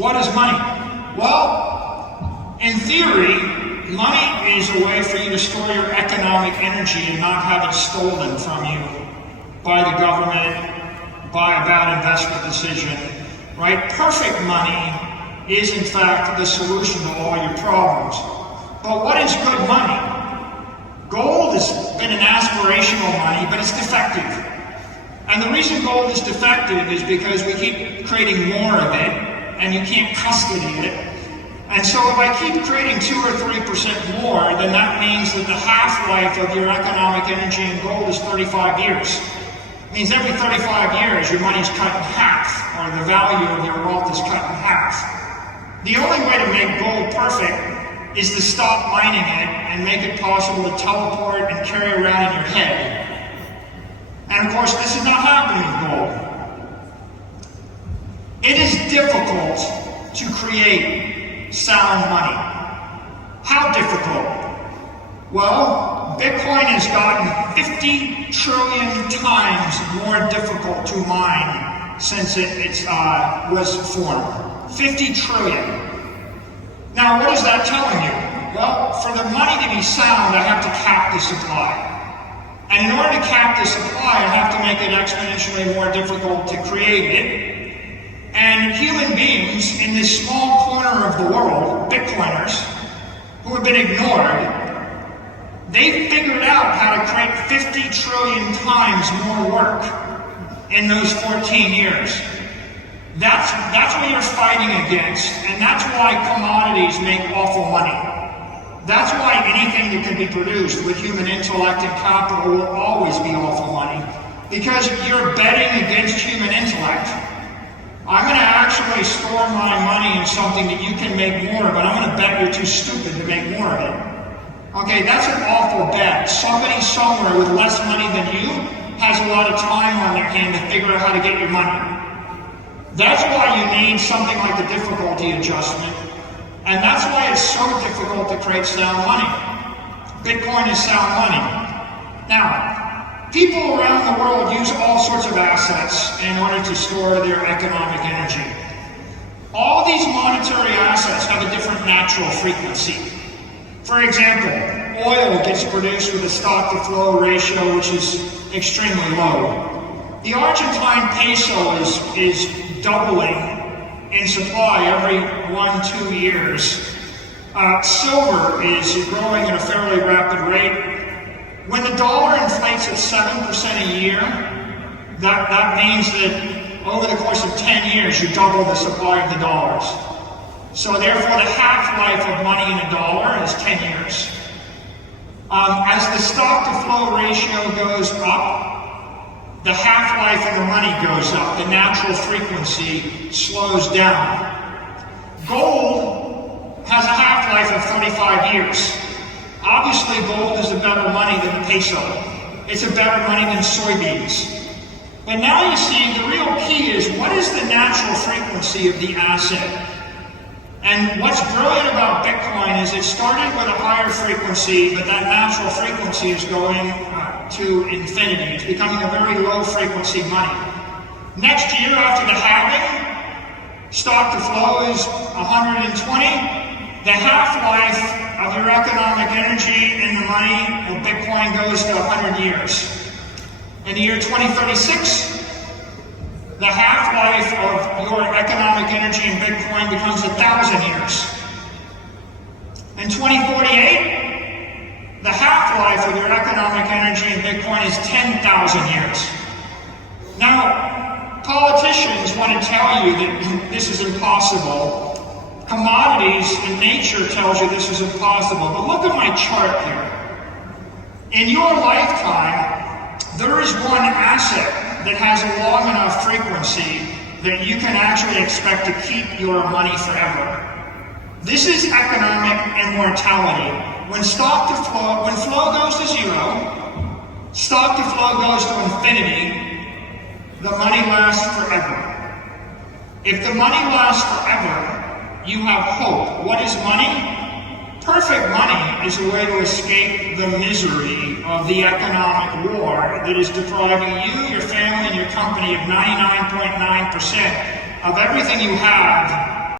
What is money? Well, in theory, money is a way for you to store your economic energy and not have it stolen from you by the government, by a bad investment decision, right? Perfect money is in fact the solution to all your problems. But what is good money? Gold has been an aspirational money, but it's defective. And the reason gold is defective is because we keep creating more of it, and you can't custody it. And so if I keep creating 2 or 3% more, then that means that the half-life of your economic energy in gold is 35 years. It means every 35 years your money's cut in half, or the value of your wealth is cut in half. The only way to make gold perfect is to stop mining it and make it possible to teleport and carry around in your head. And of course, this is not happening with gold. It is difficult to create sound money. How difficult? Well, Bitcoin has gotten 50 trillion times more difficult to mine since it was formed. 50 trillion. Now, what is that telling you? Well, for the money to be sound, I have to cap the supply. And in order to cap the supply, I have to make it exponentially more difficult to create it. And human beings in this small corner of the world, Bitcoiners, who have been ignored, they figured out how to create 50 trillion times more work in those 14 years. That's what you're fighting against, and that's why commodities make awful money. That's why anything that can be produced with human intellect and capital will always be awful money, because you're betting against human intellect. I'm going to actually store my money in something that you can make more of, but I'm going to bet you're too stupid to make more of it. Okay, that's an awful bet. Somebody somewhere with less money than you has a lot of time on their hand to figure out how to get your money. That's why you need something like the difficulty adjustment, and that's why it's so difficult to create sound money. Bitcoin is sound money. Now, people around the world use all sorts of assets in order to store their economic energy. All these monetary assets have a different natural frequency. For example, oil gets produced with a stock-to-flow ratio which is extremely low. The Argentine peso is doubling in supply every 1-2 years. Silver is growing at a fairly rapid rate. When the dollar inflates at 7% a year, that means that over the course of 10 years, you double the supply of the dollars. So therefore, the half-life of money in a dollar is 10 years. As the stock-to-flow ratio goes up, the half-life of the money goes up. The natural frequency slows down. Gold has a half-life of 35 years. Obviously, gold is a better money than the peso. It's a better money than soybeans. But now you see, the real key is, what is the natural frequency of the asset? And what's brilliant about Bitcoin is it started with a higher frequency, but that natural frequency is going to infinity. It's becoming a very low frequency money. Next year, after the halving, stock to flow is 120. The half-life of your economic energy in the money of Bitcoin goes to 100 years. In the year 2036, the half-life of your economic energy in Bitcoin becomes 1,000 years. In 2048, the half-life of your economic energy in Bitcoin is 10,000 years. Now, politicians want to tell you that this is impossible. Commodities and nature tells you this is impossible. But look at my chart here. In your lifetime, there is one asset that has a long enough frequency that you can actually expect to keep your money forever. This is economic immortality. When flow goes to zero, stock to flow goes to infinity, the money lasts forever. If the money lasts forever, you have hope. What is money? Perfect money is a way to escape the misery of the economic war that is depriving you, your family, and your company of 99.9% of everything you have